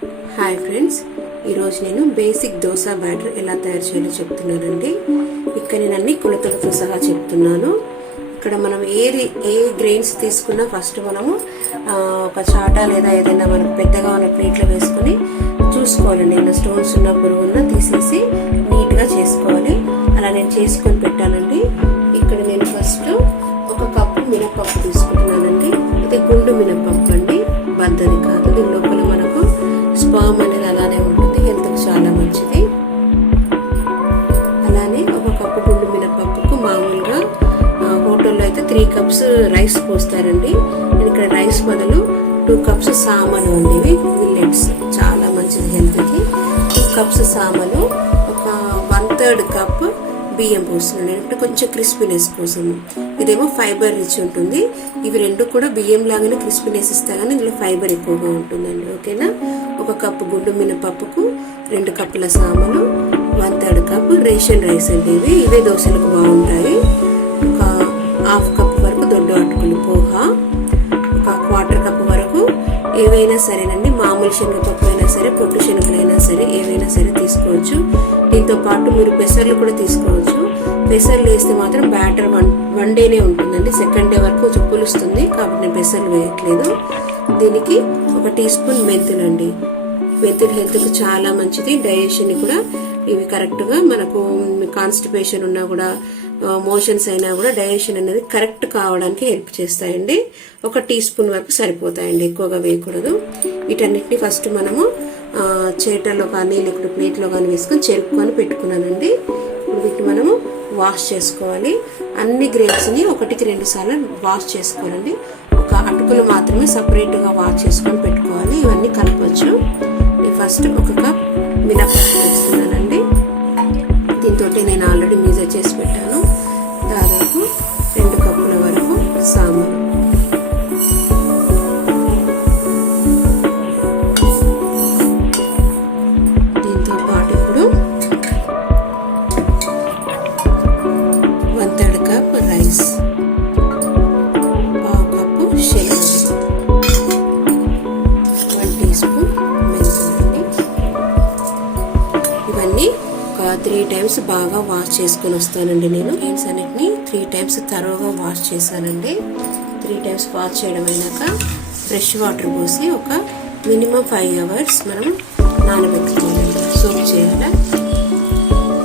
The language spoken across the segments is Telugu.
హాయ్ ఫ్రెండ్స్, ఈరోజు నేను బేసిక్ దోశ బ్యాటర్ ఎలా తయారు చేయాలో చెప్తున్నానండి. ఇక్కడ నేను అన్ని కొలతలతో సహా చెప్తున్నాను. ఇక్కడ మనం ఏ గ్రెయిన్స్ తీసుకున్నా ఫస్ట్ మనము ఒక చాటా లేదా ఏదైనా మనకు పెద్దగా ఉన్న ప్లేట్లో వేసుకొని చూసుకోవాలండి. ఏమైనా స్టోన్స్ ఉన్న పురుగున్న తీసేసి నీట్గా చేసుకోవాలి. అలా నేను చేసుకొని పెట్టానండి. ఇక్కడ నేను ఫస్ట్ ఒక కప్పు మినపప్పు తీసుకుంటున్నానండి. ఇది గుండు మినపప్పు అండి, బద్దది కాదు. దీని లోపల మనకు స్పర్మ్ అనేది అలానే ఉంటుంది, హెల్త్కి చాలా మంచిది. అలానే ఒక కప్పు గుండు మినపప్పుకు మామూలుగా హోటల్లో అయితే 3 కప్స్ రైస్ పోస్తారండి. నేను ఇక్కడ రైస్ బదులు 2 కప్స్ సామలు అండి, ఇవి మిల్లెట్స్, చాలా మంచిది హెల్త్కి. 2 కప్స్ సామలు, ఒక 1/3 కప్ బియ్యం పోస్తున్నాను అంటే కొంచెం క్రిస్పీనెస్ కోసం. ఇదేమో ఫైబర్ రిచ్ ఉంటుంది. ఇవి రెండు కూడా బియ్యం లాగానే క్రిస్పీనెస్ ఇస్తా కానీ ఇందులో ఫైబర్ ఎక్కువగా ఉంటుందండి. ఓకేనా? 1 కప్పు గుండు మినపప్పుకు 2 కప్పుల సామలు, 1/3 కప్ రేషన్ రైస్ అండి. ఇవే దోశలకు బాగుంటాయి. ఒక 1/2 కప్ వరకు దొడ్డు అటుకులు పోహా, ఒక 1/4 కప్ వరకు ఏవైనా సరేనండి, మామూలు శనగపప్పు అయినా సరే, పొట్టు శనగలైనా సరే, ఏవైనా సరే తీసుకోవచ్చు. దీంతో పాటు మీరు పెసర్లు కూడా తీసుకోవచ్చు. పెసర్లు వేస్తే మాత్రం బ్యాటర్ వన్ డేనే ఉంటుందండి. సెకండ్ డే వరకు కొంచెం పులుస్తుంది, కాబట్టి నేను పెసర్లు వేయట్లేదు. దీనికి 1 టీ స్పూన్ మెంతులు అండి. మెంతులు హెల్త్కి చాలా మంచిది, డైజెషన్ కూడా ఇవి కరెక్ట్గా మనకు కాన్స్టిపేషన్ ఉన్నా కూడా, మోషన్స్ అయినా కూడా డైజెషన్ అనేది కరెక్ట్ కావడానికి హెల్ప్ చేస్తాయండి. 1 టీ స్పూన్ వరకు సరిపోతాయండి, ఎక్కువగా వేయకూడదు. వీటన్నిటిని ఫస్ట్ మనము చేటలో కానీ లేకపోతే ప్లేట్లో కానీ వేసుకొని చెరుపుకొని పెట్టుకున్నానండి. వీటిని మనము వాష్ చేసుకోవాలి. అన్ని గ్రేప్స్ని 1కి 2 సార్లు వాష్ చేసుకోవాలండి. ఒక అటుకులు మాత్రమే సపరేట్గా వాష్ చేసుకొని పెట్టుకోవాలి. ఇవన్నీ కలపచ్చు. ఫస్ట్ 1 కప్ మినపప్పు వేస్తున్నానండి. దీంతో నేను ఆల్రెడీ మీజర్ చేసి పెట్టాను. దాదాపు 2 కప్పుల వరకు సాంబార్, దీంతో పాటు ఇప్పుడు 1/3 కప్ రైస్, 1/2 కప్పు శనగలు, 1 టీ స్పూన్ మెంతులండి. ఇవన్నీ 3 టైమ్స్ బాగా వాష్ చేసుకొని వస్తానండి. నేను గ్రెయిన్స్ అన్నిటిని 3 టైమ్స్ తరోగా వాష్ చేశానండి. 3 టైమ్స్ వాష్ చేయడం అయినాక ఫ్రెష్ వాటర్ పోసి ఒక మినిమం 5 అవర్స్ మనం నానబెట్టుకోవాలండి, సోక్ చేయాలి.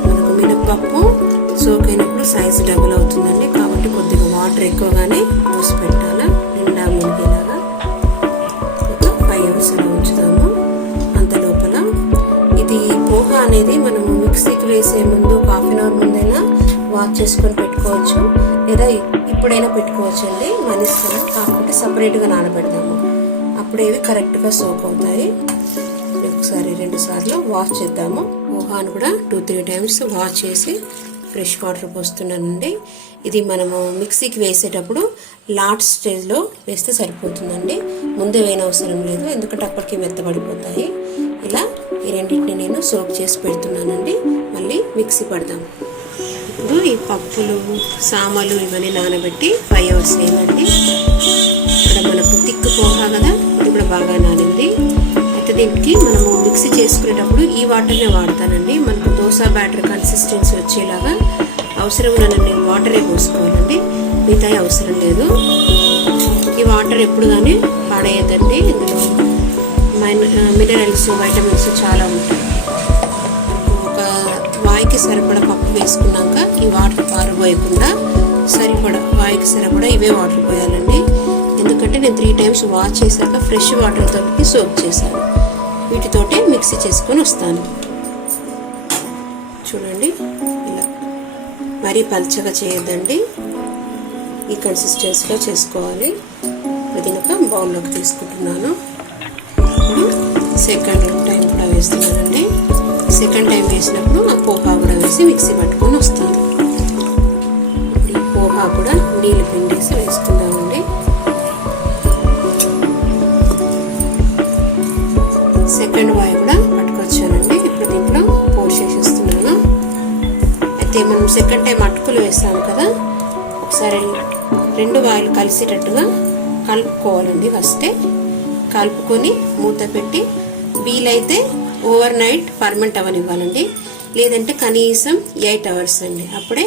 మనకు మినపప్పు సోక్ అయినప్పుడు సైజ్ డబుల్ అవుతుందండి, కాబట్టి కొద్దిగా వాటర్ ఎక్కువగానే పోసి పెట్టాలి. నిండా మునిగేలాగా ఒక 5 అవర్స్ అలా ఉంచుదాము. అంత లోపల ఇది పోహా అనేది మనము మిక్సీకి వేసే ముందు 1/2 అవర్ ముందైనా వాష్ చేసుకొని పెట్టుకోవచ్చు, లేదా ఇప్పుడైనా పెట్టుకోవచ్చు అండి, మన ఇష్టం. కాకపోతే సపరేట్గా నానబెడతాము, అప్పుడేవి కరెక్ట్గా సోక్ అవుతాయి. ఒకసారి 2 సార్లు వాష్ చేద్దాము. పోహాను కూడా 2-3 టైమ్స్ వాష్ చేసి ఫ్రెష్ వాటర్ పోస్తున్నానండి. ఇది మనము మిక్సీకి వేసేటప్పుడు లాస్ట్ స్టేజ్లో వేస్తే సరిపోతుందండి, ముందే వేయనవసరం లేదు, ఎందుకంటే అప్పటికి మెత్తబడిపోతాయి. ఇలా ఈ రెండింటిని నేను సోక్ చేసి పెడుతున్నానండి. మళ్ళీ మిక్సీ పడదాం. ఇప్పుడు ఈ పప్పులు, సామలు ఇవన్నీ నానబెట్టి 5 అవర్స్ అయిందండి. ఇక్కడ మనకు తిక్కు పోహా కదా, ఇది కూడా బాగా నానింది. అయితే దీనికి మనము మిక్సీ చేసుకునేటప్పుడు ఈ వాటర్నే వాడతానండి. మనకు దోశ బ్యాటర్ కన్సిస్టెన్సీ వచ్చేలాగా అవసరం ఉన్నన్ని వాటరే పోసుకోవాలండి, మిగతా అవసరం లేదు. ఈ వాటర్ ఎప్పుడు కానీ పాడేయద్దండి, ఇందులో మినరల్స్, వైటమిన్స్ చాలా ఉంటాయి. ఒక వాయికి సరిపడా పప్పు వేసుకున్నాక ఈ వాటర్ పారబోయకుండా వాయికి సరిపడా ఇవే వాటర్ పోయాలండి. ఎందుకంటే నేను 3 టైమ్స్ వాష్ చేశాక ఫ్రెష్ వాటర్తో సోక్ చేశాను. వీటితోటే మిక్సీ చేసుకొని వస్తాను. చూడండి, ఇలా మరీ పల్చగా చేయొద్దండి, ఈ కన్సిస్టెన్సీలో చేసుకోవాలి. దీని ఒక బౌల్లోకి తీసుకుంటున్నాను. ఇప్పుడు సెకండ్ టైం కూడా వేస్తున్నానండి. సెకండ్ టైం వేసినప్పుడు ఆ పోహా కూడా వేసి మిక్సీ పట్టుకొని వస్తాను. ఈ పోహా కూడా నీళ్ళు పిండేసి వేసుకుందామండి. సెకండ్ వాయి కూడా పట్టుకొచ్చానండి. ఇప్పుడు దీంట్లో పోసేసేస్తున్నాను. అయితే మనం సెకండ్ టైం అటుకులు వేస్తాము కదా, ఒకసారి 2 వాయిలు కలిసేటట్టుగా కలుపుకోవాలండి. ఫస్టే కలుపుకొని మూత పెట్టి వీలైతే ఓవర్ నైట్ ఫర్మెంట్ అవనివ్వాలండి, లేదంటే కనీసం 8 అవర్స్ అండి. అప్పుడే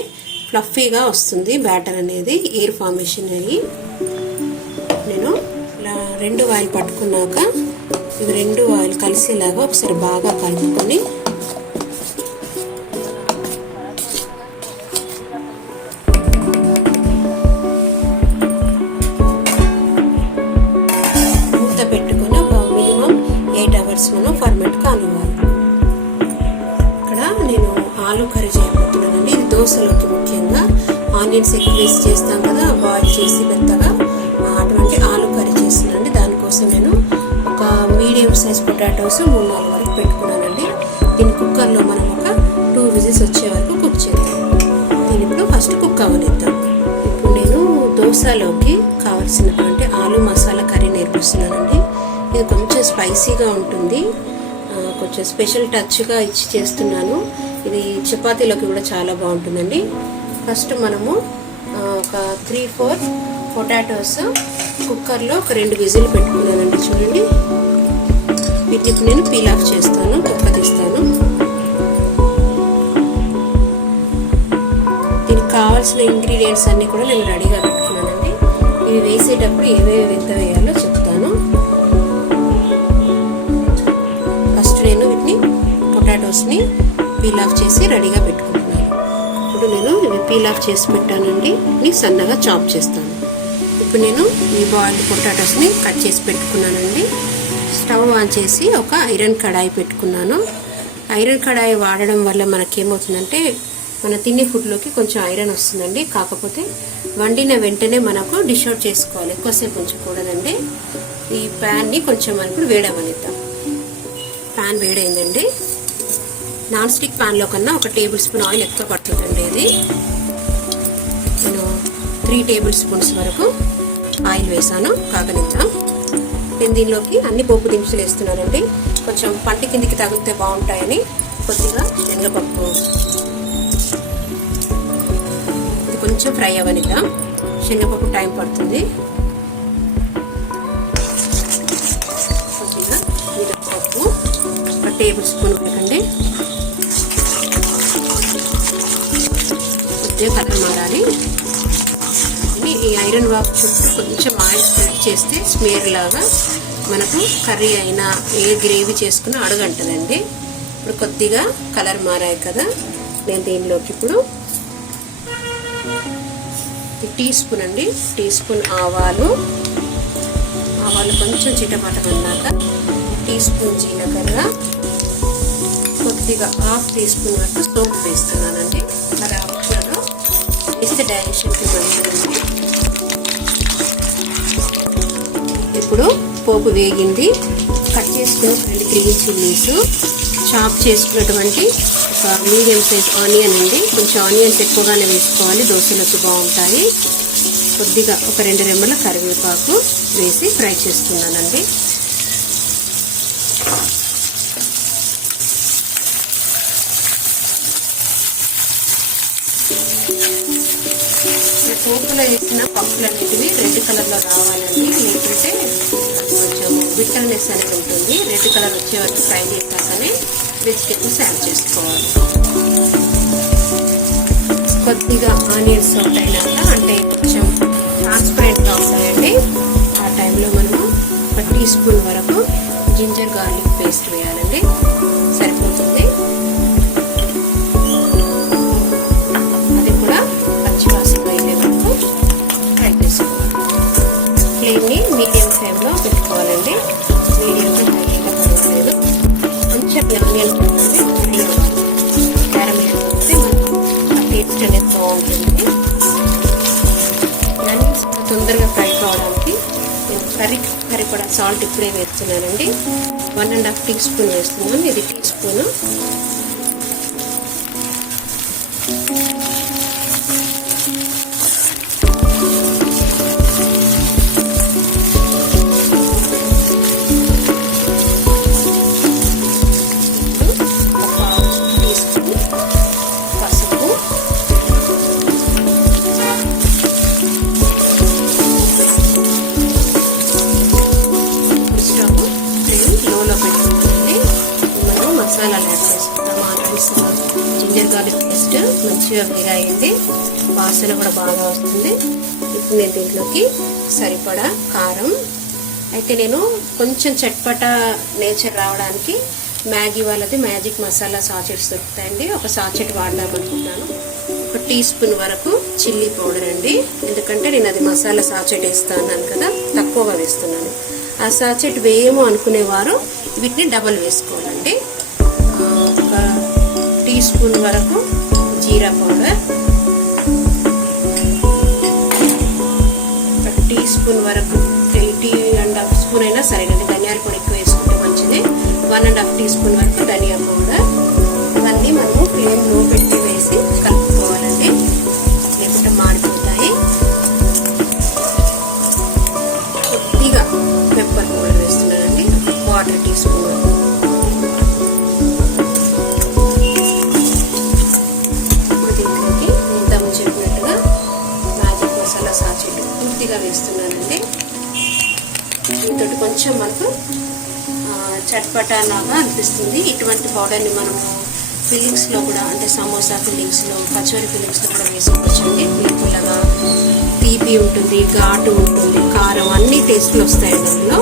ఫ్లఫీగా వస్తుంది బ్యాటర్ అనేది, ఎయిర్ ఫార్మేషన్ అయ్యి. నేను ఇలా 2 ఆయిల్ పట్టుకున్నాక ఇవి 2 ఆయిల్ కలిసేలాగా ఒకసారి బాగా కలుపుకొని మూత పెట్టుకొని ఒక మినిమం 8 అవర్స్ మనం ఫర్మెంట్ కానివ్వాలి. ఇక్కడ నేను ఆలు కర్రీ చేయబోతున్నానండి. ఇది దోశలోకి ముఖ్యంగా ఆనియన్స్ ఎక్కువ వేసి చేస్తాం కదా, బాయిల్ చేసి మెత్తగా, అటువంటి ఆలు కర్రీ చేస్తున్నానండి. దానికోసం నేను ఒక మీడియం సైజ్ పొటాటోస్ 3-4 వరకు పెట్టుకున్నానండి. దీన్ని కుక్కర్లో మనం ఒక 2 విజిల్స్ వచ్చే వరకు కుక్ చేద్దాం. దీన్ని ఇప్పుడు ఫస్ట్ కుక్ అవనిద్దాం. ఇప్పుడు నేను దోశలోకి కావాల్సినటువంటి ఆలు మసాలా కర్రీ నేర్పిస్తున్నానండి. ఇది కొంచెం స్పైసీగా ఉంటుంది, కొంచెం స్పెషల్ టచ్గా ఇచ్చి చేస్తున్నాను. ఇది చపాతీలోకి కూడా చాలా బాగుంటుందండి. ఫస్ట్ మనము ఒక 3-4 పొటాటోస్ కుక్కర్లో ఒక 2 విజిల్ పెట్టుకున్నానండి. చూడండి, వీటిని ఇప్పుడు నేను పీల్ ఆఫ్ చేస్తాను, తొక్క తీస్తాను. దీనికి కావాల్సిన ఇంగ్రీడియంట్స్ అన్నీ కూడా నేను రెడీగా పెట్టుకున్నానండి. ఇవి వేసేటప్పుడు ఏవేవి ఎంత వేయాలో చెప్తాను. ఫస్ట్ నేను వీటిని పొటాటోస్ని పీల్ ఆఫ్ చేసి రెడీగా పెట్టుకుంటున్నాను. ఇప్పుడు నేను ఇవి పీల్ ఆఫ్ చేసి పెట్టానండి. ఇవి సన్నగా చాప్ చేస్తాను. ఇప్పుడు నేను ఈ బాయిల్డ్ పొటాటోస్ని కట్ చేసి పెట్టుకున్నానండి. స్టవ్ ఆన్ చేసి ఒక ఐరన్ కడాయి పెట్టుకున్నాను. ఐరన్ కడాయి వాడడం వల్ల మనకేమవుతుందంటే మన తినే ఫుడ్లోకి కొంచెం ఐరన్ వస్తుందండి. కాకపోతే వండిన వెంటనే మనకు డిష్ అవుట్ చేసుకోవాలి, ఎక్కువసేపు ఉంచకూడదండి. ఈ ప్యాన్ని కొంచెం మనకు వేడవనిద్దాం. ప్యాన్ వేడైందండి. నాన్ స్టిక్ ప్యాన్లో కన్నా ఒక టేబుల్ స్పూన్ ఆయిల్ ఎక్కువ పడుతుందండి. ఇది నేను 3 టేబుల్ స్పూన్స్ వరకు ఆయిల్ వేసాను, కాగనిద్దాం. నేను దీనిలోకి అన్ని పోపు దినుసులు వేస్తున్నానండి. కొంచెం పంట కిందికి తగిలితే బాగుంటాయని కొద్దిగా శనగపప్పు, ఇది కొంచెం ఫ్రై అవ్వనిద్దాం. శనగపప్పు టైం పడుతుంది. కొద్దిగా మినపప్పు ఒక టేబుల్ స్పూన్ పెట్టండి. కొద్దిగా కలర్ మారాలి. ఈ ఐరన్ వాక్ చుట్టూ కొంచెం ఆయిల్ స్ప్రెడ్ చేస్తే స్మేర్ లాగా మనకు కర్రీ అయినా ఏ గ్రేవీ చేసుకున్నా అడుగంటదండి. ఇప్పుడు కొద్దిగా కలర్ మారాయి కదా, నేను దీనిలోకి ఇప్పుడు టీ స్పూన్ అండి, టీ స్పూన్ ఆవాలు కొంచెం చిటపటమన్నాక టీ స్పూన్ జీలకర్ర, కొద్దిగా 1/2 టీ స్పూన్ వరకు సోంపు వేస్తున్నానండి. అది ఆప్షనల్, వేస్తే డైజెషన్కి మంచిదండి. ఇప్పుడు పోపు వేగింది. కట్ చేసుకున్న 2 గ్రీన్ చిల్లీస్, చాప్ చేసుకున్నటువంటి ఒక మీడియం సైజ్ ఆనియన్ అండి. కొంచెం ఆనియన్స్ ఎక్కువగానే వేసుకోవాలి, దోశలకు బాగుంటాయి. కొద్దిగా ఒక 2 రెమ్మల కరివేపాకు వేసి ఫ్రై చేస్తున్నానండి. పోపులో వేసిన పప్పులన్నిటివి రెడ్ కలర్లో రావాలండి, లేకుంటే కొంచెం బిట్టర్నెస్ అనేది ఉంటుంది. రెడ్ కలర్ వచ్చే వరకు ఫ్రై చేశాకనే వెజిటేబుల్స్ యాడ్ చేసుకోవాలి. కొద్దిగా ఆనియన్స్ సాఫ్ట్ అయినాక, అంటే కొంచెం ట్రాన్స్పరెంట్గా వస్తాయండి, ఆ టైంలో మనము 1 టీ స్పూన్ వరకు జింజర్ గార్లిక్ పేస్ట్ వేయాలండి, సరిపోతుంది. అది కూడా పచ్చివాసన పోయే వరకు ఫ్రై చేసుకోవాలి. ఫ్లేమ్ని మీడియం ఫ్లేమ్లో పెట్టుకోవాలండి. మీడియంతో హైగా పర్వాలేదు. కొంచెం ఆనియన్ క్యారమెల్ వస్తే మనకు ఆ టేస్ట్ అనేది బాగుంటుంది. ఆనియన్స్ తొందరగా ఫ్రై కావడానికి నేను కర్రీ కూడా సాల్ట్ ఇప్పుడే వేస్తున్నానండి. 1.5 టీ స్పూన్ వేస్తున్నాను. ఇది టీ స్పూను. లోలో పెట్టుకోండి. మసాలాలు యాడ్ చేసుకుంటాము. ఆల్రెడీ జింజర్ గార్లిక్ పేస్ట్ మంచిగా వేగాయింది, వాసన కూడా బాగా వస్తుంది. ఇప్పుడు నేను దీంట్లోకి సరిపడా కారం, అయితే నేను కొంచెం చట్పటా నేచర్ రావడానికి మ్యాగీ వాళ్ళది మ్యాజిక్ మసాలా సాచెట్స్ దొరుకుతాయండి, ఒక సాచెట్ వాడదాం అనుకుంటున్నాను. 1 టీ స్పూన్ వరకు చిల్లీ పౌడర్ అండి, ఎందుకంటే నేను అది మసాలా సాచెట్ వేస్తాను కదా, తక్కువగా వేస్తున్నాను. ఆ సాచెట్ వేయము అనుకునేవారు వీటిని డబల్ వేసుకోవాలండి. 1 టీ స్పూన్ వరకు జీరా పౌడర్, 1 టీ స్పూన్ వరకు, 3.5 స్పూన్ అయినా సరేనండి, ధనియాల పొడి ఎక్కువ వేసుకుంటే మంచిది. 1.5 టీ స్పూన్ వరకు ధనియా పౌడర్. ఇవన్నీ మనము ఫ్లేమ్ లో పెట్టి వేసి కలుపుకోవాలండి, లేకుంటే మాడిపోతాయి. కొద్దిగా పెప్పర్ పౌడర్ వేస్తున్నానండి, 1/4 టీ స్పూన్ వరకు. ఇప్పుడు దీంట్లోకి ఇంతకు చెప్పినట్టుగా మ్యాజిక్ మసాలా సాచెట్ పూర్తిగా వేస్తున్నానండి. దీంతో కొంచెం మనకు చట్పటా లాగా అనిపిస్తుంది. ఇటువంటి పౌడర్ని మనము ఫిల్లింగ్స్లో కూడా, అంటే సమోసా ఫిల్లింగ్స్లో, కచోరీ ఫిల్లింగ్స్లో కూడా వేసుకోవచ్చండి. పుల్లగా తీపి ఉంటుంది, ఘాటు ఉంటుంది, కారం అన్ని టేస్ట్లు వస్తాయండి అందులో.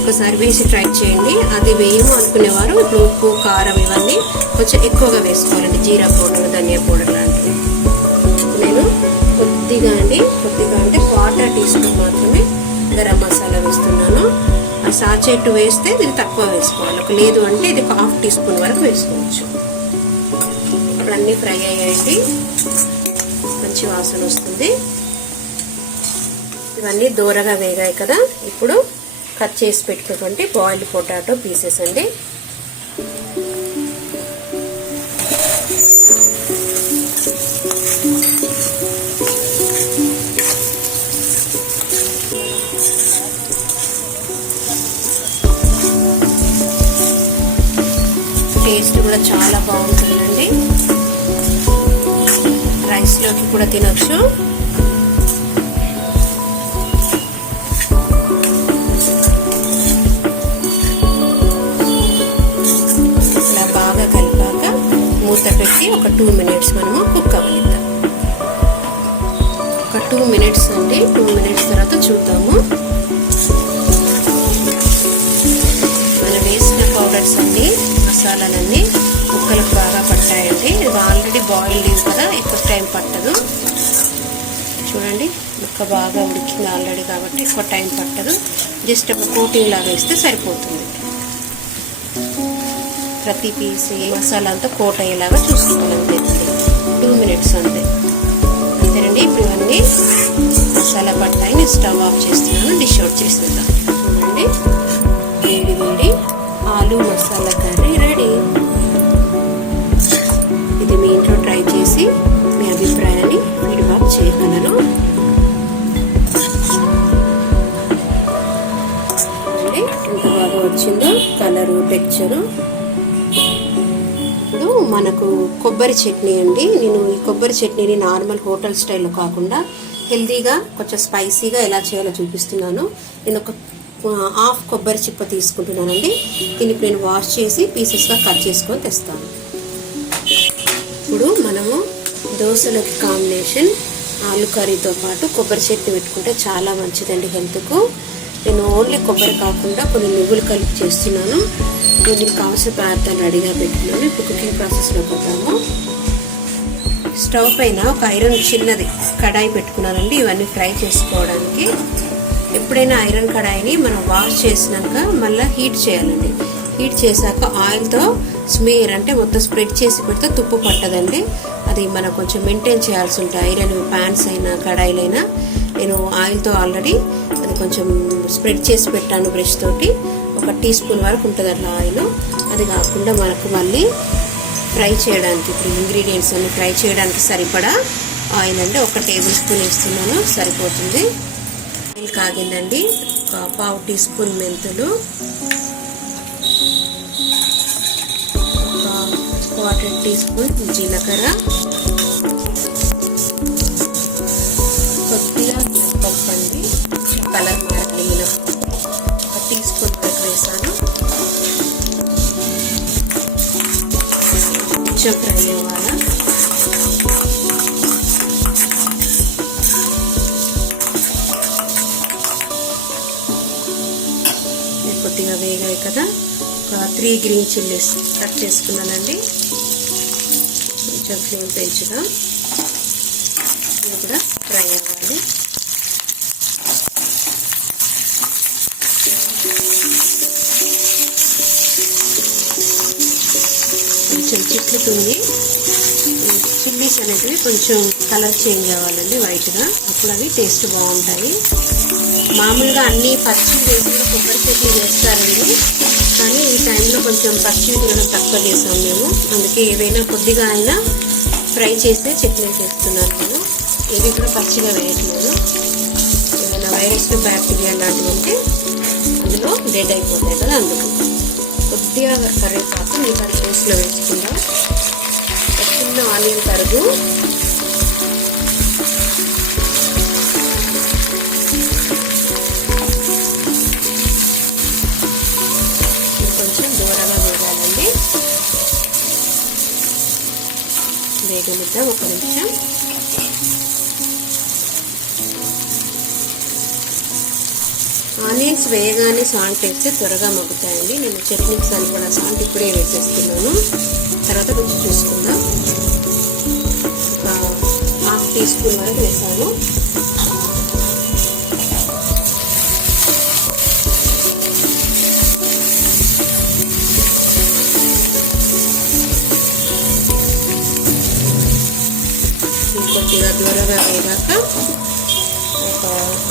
ఒకసారి వేసి ట్రై చేయండి. అది వేయము అనుకునేవారు ఇప్పుడు ఉప్పు, కారం ఇవన్నీ కొంచెం ఎక్కువగా వేసుకోవాలండి, జీరా పౌడర్, ధనియా పౌడర్ లాంటివి. నేను కొద్దిగా అంటే 1/4 టీ స్పూన్ మాత్రమే గరం మసాలా వేస్తున్నాను. ఆ సాచెట్ వేస్తే ఇది తక్కువ వేసుకోవాలి, లేదు అంటే ఇది 1/2 టీ స్పూన్ వరకు వేసుకోవచ్చు. ఇప్పుడు అన్నీ ఫ్రై అయ్యాయండి, మంచి వాసన వస్తుంది. ఇవన్నీ దూరగా వేగాయి కదా, ఇప్పుడు కట్ చేసి పెట్టుకున్నటువంటి బాయిల్డ్ పొటాటో పీసెస్ అండి. టేస్ట్ కూడా చాలా బాగుంటుందండి, రైస్లోకి కూడా తినొచ్చు. ఇలా బాగా కలిపాక మూత పెట్టి ఒక 2 మినిట్స్ మనము కుక్ అవ్వనిద్దాం. ఒక 2 మినిట్స్ అండి, 2 మినిట్స్ తర్వాత చూద్దాము. మనం వేసిన పౌడర్స్ అన్ని, మసాలాలన్నీ ముక్కలకు బాగా పట్టాయండి. ఇది ఆల్రెడీ బాయిల్డ్ కదా, ఎక్కువ టైం పట్టదు. చూడండి, ముక్క బాగా ఉడికింది ఆల్రెడీ కాబట్టి ఎక్కువ టైం పట్టదు. జస్ట్ ఒక కోటింగ్ లాగా వేస్తే సరిపోతుంది. ప్రతి పీస్ మసాలా అంతా కోట్ అయ్యేలాగా చూసుకోవాలి. 2 మినిట్స్ అంతే, అంతేనండి. ఇప్పుడు ఇవన్నీ మసాలా పట్టాయి. నేను స్టవ్ ఆఫ్ చేస్తున్నాను, డిష్ అవుట్ చేసేద్దాం. చూడండి, వేడి వేడి ఆలు మసాలా కర్రీ రెడీ. ఇది మీ ఇంట్లో ట్రై చేసి మీ అభిప్రాయాన్ని ఫీడ్బ్యాక్ చేయగలరు. ఎంత బాగా వచ్చిందో కలరు, టెక్చరు. ఇప్పుడు మనకు కొబ్బరి చట్నీ అండి. నేను ఈ కొబ్బరి చట్నీని నార్మల్ హోటల్ స్టైల్లో కాకుండా హెల్తీగా, కొంచెం స్పైసీగా ఎలా చేయాలో చూపిస్తున్నాను. నేను ఒక 1/2 కొబ్బరి చిప్ప తీసుకుంటున్నానండి. దీనికి నేను వాష్ చేసి పీసెస్గా కట్ చేసుకొని తెస్తాను. ఇప్పుడు మనము దోశలకి కాంబినేషన్ ఆలు కర్రీతో పాటు కొబ్బరి చట్నీ పెట్టుకుంటే చాలా మంచిదండి హెల్త్కు. నేను ఓన్లీ కొబ్బరి కాకుండా కొన్ని నువ్వులు కలిపి చేస్తున్నాను. దీనికి కావాల్సిన పదార్థాలు రెడీగా పెట్టుకున్నాను. ఇప్పుడు కుకింగ్ ప్రాసెస్లో పోతాము. స్టవ్ పైన ఒక ఐరన్ చిన్నది కడాయి పెట్టుకున్నానండి, ఇవన్నీ ఫ్రై చేసుకోవడానికి. ఎప్పుడైనా ఐరన్ కడాయిని మనం వాష్ చేసినాక మళ్ళీ హీట్ చేయాలండి. హీట్ చేశాక ఆయిల్తో స్మేర్ అంటే మొత్తం స్ప్రెడ్ చేసి పెడితే తుప్పు పట్టదండి. అది మనం కొంచెం మెయింటైన్ చేయాల్సి ఉంటుంది. ఐరన్ ప్యాన్స్ అయినా కడాయిలైనా నేను ఆయిల్తో ఆల్రెడీ అది కొంచెం స్ప్రెడ్ చేసి పెట్టాను బ్రష్ తోటి. 1 టీ స్పూన్ వరకు ఉంటుంది అట్లా ఆయిల్. అది కాకుండా మనకు మళ్ళీ ఫ్రై చేయడానికి, ఇప్పుడు ఇంగ్రీడియంట్స్ అన్ని ఫ్రై చేయడానికి సరిపడా ఆయిల్ అంటే 1 టేబుల్ స్పూన్ వేస్తున్నాను, సరిపోతుంది. ఆయిల్ కాగిందండి. ఒక 1/2 టీ స్పూన్ మెంతులు, ఒక 1/4 టీ స్పూన్ జీలకర్ర, కొద్దిగా మినపప్పు, కలర్ మారలి 1 టీ స్పూన్ వరకు వేసాను. కొంచెం ఫ్రై అవ్వాలి. కొద్దిగా వేగాయి కదా, ఒక 3 గ్రీన్ చిల్లీస్ కట్ చేసుకున్నానండి. కొంచెం ఫ్లేమ్ పెంచుదాం. ఇది కూడా ఫ్రై అవ్వాలి. కొంచెం చిట్లుతుంది. చిల్లీస్ అనేటివి కొంచెం కలర్ చేంజ్ అవ్వాలండి, వైట్గా. అప్పుడు అవి టేస్ట్ బాగుంటాయి. మామూలుగా అన్నీ పచ్చి వేసి కూడా కొబ్బరి చట్నీ చేస్తారండి, కానీ ఈ టైంలో కొంచెం పచ్చి తినడం తక్కువ చేసాం మేము. అందుకే ఏవైనా కొద్దిగా అయినా ఫ్రై చేస్తే చట్నీ చేస్తున్నాను నేను. ఏవి కూడా పచ్చిగా వేయట్లేదు. ఏమైనా వైరస్ బ్యాక్టీరియా లాంటివి ఉంటే అందులో డెడ్ అయిపోతాయి కదా, అందుకు. కొద్దిగా కరివేపాకు ఈ పేస్ట్లో వేసుకుందాం. చిన్న ఆనియన్ తరుగు, కొంచెం దూరంగా వేయాలండి. వేగనిద్దాం ఒక నిమిషం. ఆనియన్స్ వేయగానే సాల్ట్ వేస్తే త్వరగా మగ్గుతాయండి. నేను చట్నీకి సరిపడా సాల్ట్ ఇప్పుడే వేసేస్తున్నాను. తర్వాత కొంచెం చూసుకుందాం. ఒక 1/2 టీ స్పూన్ వరకు వేసాను. కొద్దిగా త్వరగా వేగాక ఒక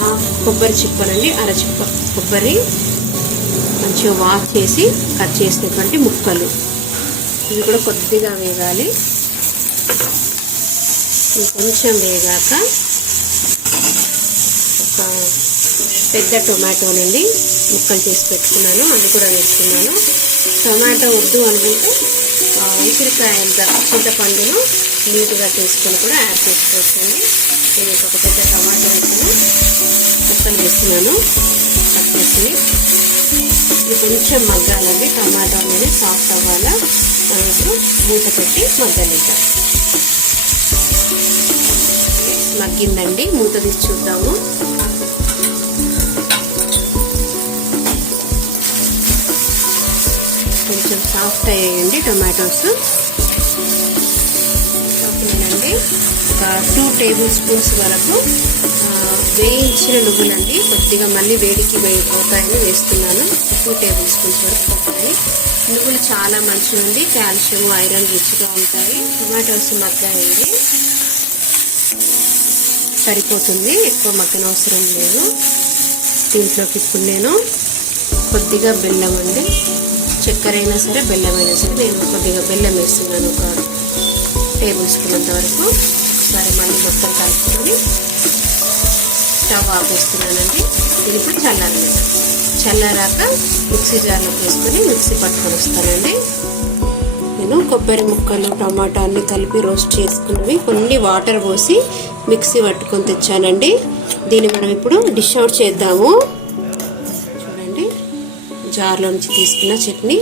1/2 కొబ్బరి చిప్పనండి, అరచిప్ప కొబ్బరి మంచిగా వాష్ చేసి కట్ చేసినటువంటి ముక్కలు, ఇవి కూడా కొద్దిగా వేగాలి. కొంచెం వేగాక ఒక పెద్ద టొమాటోనండి ముక్కలు చేసి పెట్టుకున్నాను, అది కూడా వేసుకున్నాను. టొమాటో వద్దు అనుకుంటే ఉసిరికాయంత చింతపండును నీట్గా తీసుకొని కూడా యాడ్ చేసుకోవచ్చండి. నేను ఒక పెద్ద టమాటో వేసాను, ముక్కలు వేస్తున్నాను కట్ చేసి. ఇది కొంచెం మగ్గాలండి, టమాటో అనేది సాఫ్ట్ అవ్వాలా. ఇప్పుడు మూత పెట్టి మగ్గనిద్దాం. మగ్గిందండి, మూత తీసి చూద్దాము. కొంచెం సాఫ్ట్ అయ్యాయండి టమాటోస్. ఓకేనండి, ఒక 2 టేబుల్ స్పూన్స్ వరకు వేయించిన నువ్వులండి. కొద్దిగా మళ్ళీ వేడికి అవుతాయని వేస్తున్నాను. 2 టేబుల్ స్పూన్స్ వరకు అవుతాయి. నువ్వులు చాలా మంచివండి, కాల్షియం, ఐరన్ రిచ్గా ఉంటాయి. టొమాటోస్ మగ్గాయండి, సరిపోతుంది, ఎక్కువ మగ్గనవసరం లేదు. దీంట్లోకి ఇప్పుడు నేను కొద్దిగా బెల్లం అండి, చక్కెర అయినా సరే బెల్లం అయినా సరే, నేను కొద్దిగా బెల్లం వేస్తున్నాను, ఒక టేబుల్ స్పూన్ అంత వరకు. ఒకసారి మళ్ళీ మొత్తం కలుపుకొని స్టవ్ ఆపేస్తున్నానండి. ఇది ఇప్పుడు చల్లారాక మిక్సీ జార్లోకి వేసుకొని మిక్సీ పట్టుకొని వస్తానండి. నేను కొబ్బరి ముక్కలు, టమాటా అన్ని కలిపి రోస్ట్ చేసుకున్నవి కొన్ని వాటర్ పోసి మిక్సీ పట్టుకొని తెచ్చానండి. దీన్ని మనం ఇప్పుడు డిష్ అవుట్ చేద్దాము. చూడండి, జార్లో నుంచి తీసుకున్న చట్నీ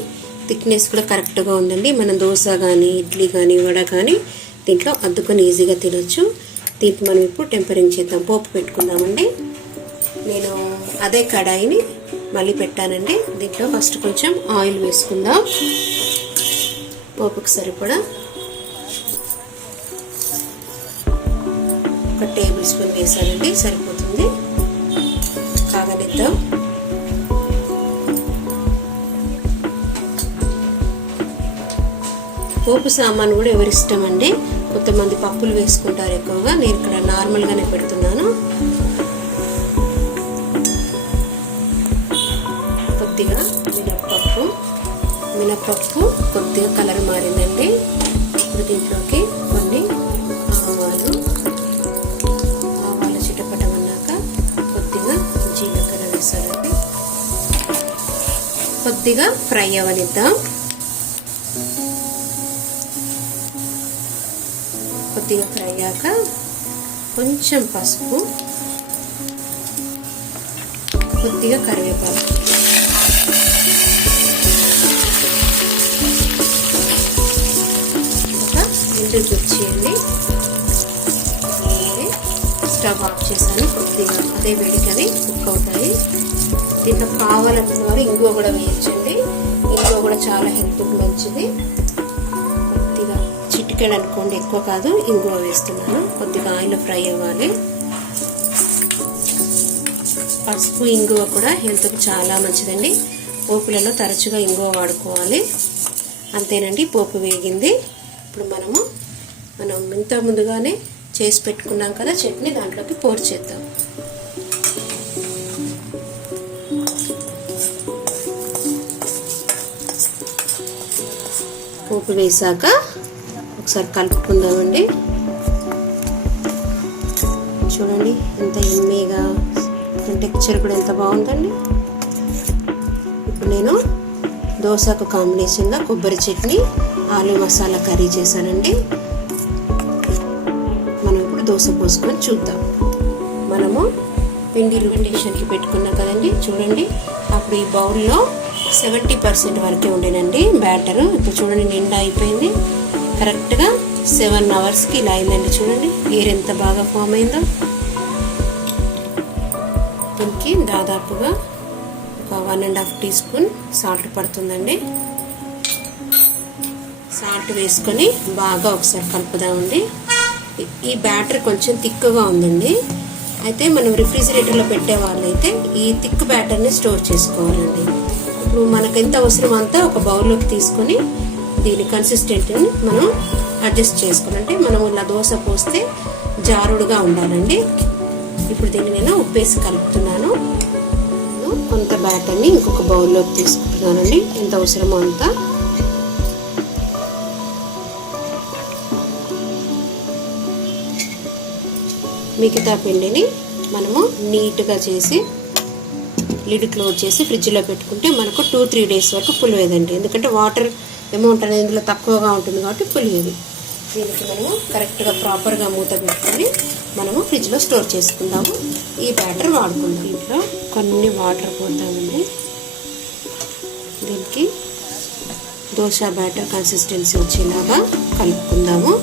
థిక్నెస్ కూడా కరెక్ట్గా ఉందండి. మనం దోశ కానీ, ఇడ్లీ కానీ, వడ కానీ దీంట్లో అద్దుకొని ఈజీగా తినొచ్చు. దీనికి మనం ఇప్పుడు టెంపరింగ్ చేద్దాం, పోపు పెట్టుకుందామండి. నేను అదే కడాయిని మళ్ళీ పెట్టానండి. దీంట్లో ఫస్ట్ కొంచెం ఆయిల్ వేసుకుందాం, పోపుకి సరిపడా. ఒక టేబుల్ స్పూన్ వేసానండి, సరిపోతుంది. కాగనిద్దాం. పోపు సామాను కూడా ఎవరిష్టం అండి. కొంతమంది పప్పులు వేసుకుంటారు ఎక్కువగా, నేను ఇక్కడ నార్మల్గానే పెడుతున్నాను. కొద్దిగా మినప్పప్పు కొద్దిగా కలర్ మారిందండి. ఇప్పుడు దీంట్లోకి కొన్ని ఆవాలు చిటపటమన్నాక కొద్దిగా జీలకర్ర వేసాలండి. కొద్దిగా ఫ్రై అవనిద్దాం. కొద్దిగా ఫ్రై అయ్యాక కొంచెం పసుపు, కొద్దిగా కరివేపాకు, మిర్చి అండి. స్టవ్ ఆఫ్ చేశాను. కొద్దిగా అదే వేడికి అవి కుక్ అవుతాయి. దీంట్లో కావాలనుకున్న వారు ఇంగువ కూడా వేయచ్చండి. ఇంగువ కూడా చాలా హెల్త్కి మంచిది. కొద్దిగా చిటికెడు అనుకోండి, ఎక్కువ కాదు, ఇంగువ వేస్తున్నాను. కొద్దిగా ఆయిల్ ఫ్రై అవ్వాలి. పసుపు ఇంగువ కూడా హెల్త్కి చాలా మంచిదండి. పోపులలో తరచుగా ఇంగువ వాడుకోవాలి. అంతేనండి, పోపు వేగింది. ఇప్పుడు మనం ఇంత ముందుగానే చేసి పెట్టుకున్నాం కదా చట్నీ, దాంట్లోకి పోర్ చేద్దాం. పోపు వేసాక ఒకసారి కలుపుకుందామండి. చూడండి ఎంత ఎమ్మీగా, టెక్స్చర్ కూడా ఎంత బాగుందండి. ఇప్పుడు నేను దోశకు కాంబినేషన్గా కొబ్బరి చట్నీ, ఆలు మసాలా కర్రీ చేశానండి. మనం ఇప్పుడు దోశ పోసుకొని చూద్దాం. మనము పిండి రుటేషన్కి పెట్టుకున్నాం కదండి, చూడండి. అప్పుడు ఈ బౌల్లో 70% వరకే ఉండేనండి బ్యాటర్. ఇప్పుడు చూడండి నిండా అయిపోయింది. కరెక్ట్గా 7 అవర్స్కి ఇలా అయిందండి. చూడండి ఎయిర్ ఎంత బాగా ఫామ్ అయిందో. దీనికి దాదాపుగా ఒక 1.5 టీ స్పూన్ సాల్ట్ పడుతుందండి. సాల్ట్ వేసుకొని బాగా ఒకసారి కలుపుదామండి. ఈ బ్యాటర్ కొంచెం థిక్గా ఉందండి. అయితే మనం రిఫ్రిజిరేటర్లో పెట్టే వాళ్ళైతే ఈ థిక్ బ్యాటర్ని స్టోర్ చేసుకోవాలండి. ఇప్పుడు మనకు ఎంత అవసరం అంతా ఒక బౌల్లోకి తీసుకొని దీని కన్సిస్టెంట్ని మనం అడ్జస్ట్ చేసుకోవాలి. అంటే మనం ఇలా దోశ పోస్తే జారుడుగా ఉండాలండి. ఇప్పుడు దీన్ని నేను ఉప్పేసి కలుపుతున్నాను. కొంత బ్యాటర్ని ఇంకొక బౌల్లోకి తీసుకుంటున్నానండి, ఎంత అవసరమో అంత. మిగతా పిండిని మనము నీట్గా చేసి లిడ్ క్లోజ్ చేసి ఫ్రిడ్జ్లో పెట్టుకుంటే మనకు 2-3 డేస్ వరకు పులివేదండి. ఎందుకంటే వాటర్ అమౌంట్ అనేది ఇందులో తక్కువగా ఉంటుంది కాబట్టి పులివేది. దీనికి మనము కరెక్ట్గా ప్రాపర్గా మూత పెట్టుకొని మనము ఫ్రిడ్జ్లో స్టోర్ చేసుకుందాము. ఈ బ్యాటర్ వాడుకుందాం. దీంట్లో కొన్ని వాటర్ పోద్దామండి. దీనికి దోశ బ్యాటర్ కన్సిస్టెన్సీ వచ్చేలాగా కలుపుకుందాము.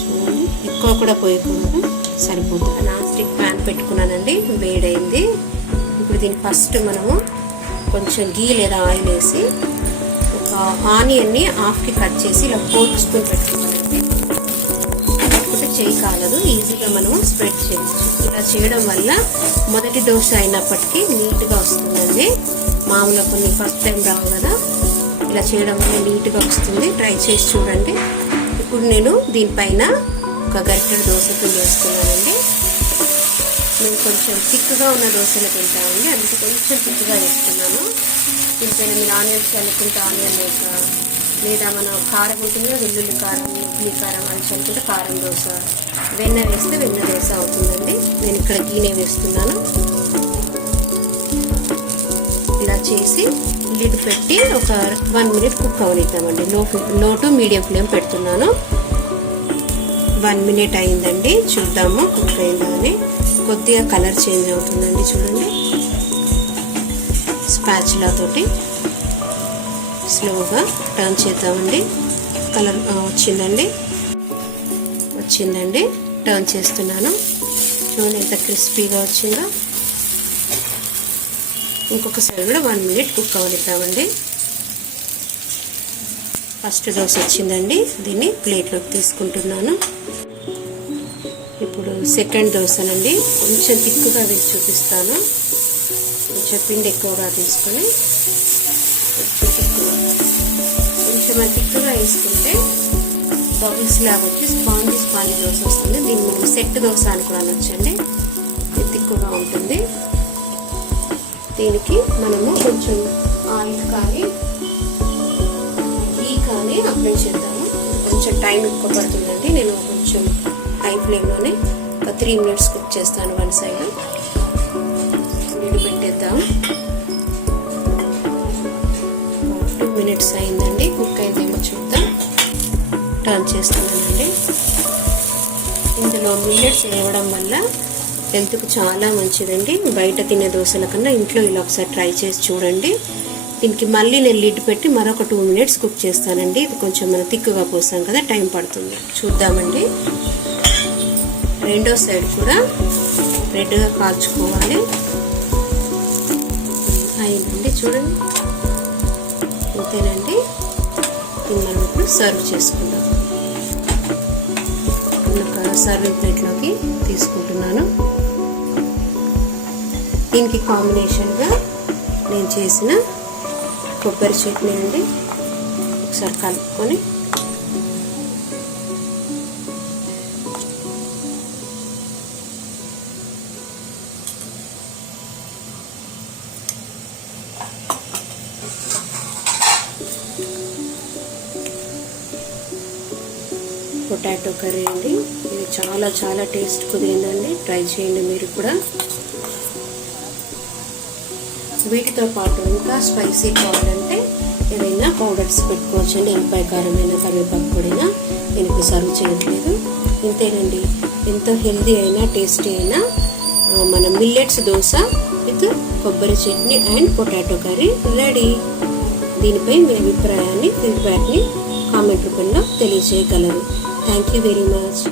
చూడండి, ఎక్కువ కూడా పోయకూడదు, సరిపోతుంది. నాన్ స్టిక్ ప్యాన్ పెట్టుకున్నానండి, వేడైంది. ఇప్పుడు దీన్ని ఫస్ట్ మనము కొంచెం గీ లేదా ఆయిల్ వేసి ఒక ఆనియన్ని హాఫ్కి కట్ చేసి ఇలా 4 స్పూన్ పెట్టుకోవాలండి. లేకపోతే చేయి కాలదు, ఈజీగా మనము స్ప్రెడ్ చేయవచ్చు. ఇలా చేయడం వల్ల మొదటి దోశ అయినప్పటికీ నీట్గా వస్తుందండి. మామూలుగా కొన్ని ఫస్ట్ టైం రావు కదా, ఇలా చేయడం వల్ల నీట్గా వస్తుంది. ట్రై చేసి చూడండి. ఇప్పుడు నేను దీనిపైన ఒక గరిటెడు దోశ పిండి వేస్తున్నానండి. నేను కొంచెం థిక్గా ఉన్న దోశలు తింటామండి, అందుకే కొంచెం థిక్గా వేస్తున్నాను. దీనిపైన మీరు ఆనియన్స్ చల్లుకుంటే ఆనియన్ దోశ, లేదా మనం కారం ఉంటుంది కదా, వెల్లుల్లి కారం, ఇడ్లీ కారం అని చల్లుకుంటే కారం దోశ, వెన్న వేస్తే వెన్న దోశ అవుతుందండి. నేను ఇక్కడ గీనే వేస్తున్నాను. ఇలా చేసి లిడ్ పెట్టి ఒక 1 మినిట్ కుక్ అవనిద్దామండి. లో టు మీడియం ఫ్లేమ్ పెడుతున్నాను. 1 మినిట్ అయిందండి, చూద్దాము కుక్ అయిందా అని. కొద్దిగా కలర్ చేంజ్ అవుతుందండి, చూడండి. స్పాచులా తోటి స్లోగా టర్న్ చేద్దామండి. కలర్ వచ్చిందండి. టర్న్ చేస్తున్నాను. చూడండి ఎంత క్రిస్పీగా వచ్చిందో. ఇంకొకసారి కూడా 1 మినిట్ కుక్ అవనిద్దామండి. ఫస్ట్ దోశ వచ్చిందండి, దీన్ని ప్లేట్లోకి తీసుకుంటున్నాను. ఇప్పుడు సెకండ్ దోశనండి, కొంచెం థిక్గా వేసి చూపిస్తాను. కొంచెం పిండి ఎక్కువగా తీసుకొని కొంచెం థిక్గా వేసుకుంటే బబుల్స్ లాగా వచ్చి స్పాంజీ దోశ వస్తుంది. దీన్ని మనం సెట్ దోశ అని కూడా అనొచ్చండి, థిక్గా ఉంటుంది. దీనికి మనము కొంచెం ఆయిల్ కానీ ఘీ కానీ అప్లై చేద్దాము. కొంచెం టైం ఎక్కువ పడుతుందండి. నేను కొంచెం హై ఫ్లేమ్లోనే ఒక 3 మినిట్స్ కుక్ చేస్తాను. 1 సైడ్ నీళ్ళు పెట్టేద్దాం. 2 మినిట్స్ అయిందండి, కుక్ అయిందేమో చూద్దాం. టర్న్ చేస్తున్నానండి. ఇందులో మిల్లెట్స్ వేయడం వల్ల హెల్త్కు చాలా మంచిదండి. బయట తినే దోశల కన్నా ఇంట్లో ఇలా ఒకసారి ట్రై చేసి చూడండి. దీనికి మళ్ళీ నేను లిడ్ పెట్టి మరొక 2 minutes కుక్ చేస్తానండి. ఇది కొంచెం మనం తిక్కుగా పోసాం కదా, టైం పడుతుంది. చూద్దామండి. రెండో సైడ్ కూడా రెడ్గా కాల్చుకోవాలి. అయిందండి, చూడండి. అంతేనండి. దీన్ని మనం ఇప్పుడు సర్వ్ చేసుకుందాం. ఒక సర్వింగ్ ప్లేట్లోకి తీసుకుంటున్నాను. దీనికి కాంబినేషన్గా నేను చేసిన కొబ్బరి చట్నీ అండి. ఒకసారి కలుపుకొని పొటాటో కర్రీ అండి. ఇది చాలా చాలా టేస్ట్ కుదిరిందండి. ట్రై చేయండి మీరు కూడా. వీటితో పాటు ఇంకా స్పైసీ కావాలంటే ఏదైనా పౌడర్స్ పెట్టుకోవచ్చండి. ఎల్లిపాయ కారమైన, కరివేపాకు పొడైనా. నేను సర్వ్ చేయట్లేదు. ఇంతేనండి. ఎంతో హెల్దీ అయినా టేస్టీ అయినా మన మిల్లెట్స్ దోశ విత్ కొబ్బరి chutney and potato curry ready. దీనిపై మీ అభిప్రాయాన్ని, ఫీడ్బ్యాక్ని కామెంట్ రూపంలో తెలియజేయగలరు. Thank you very much.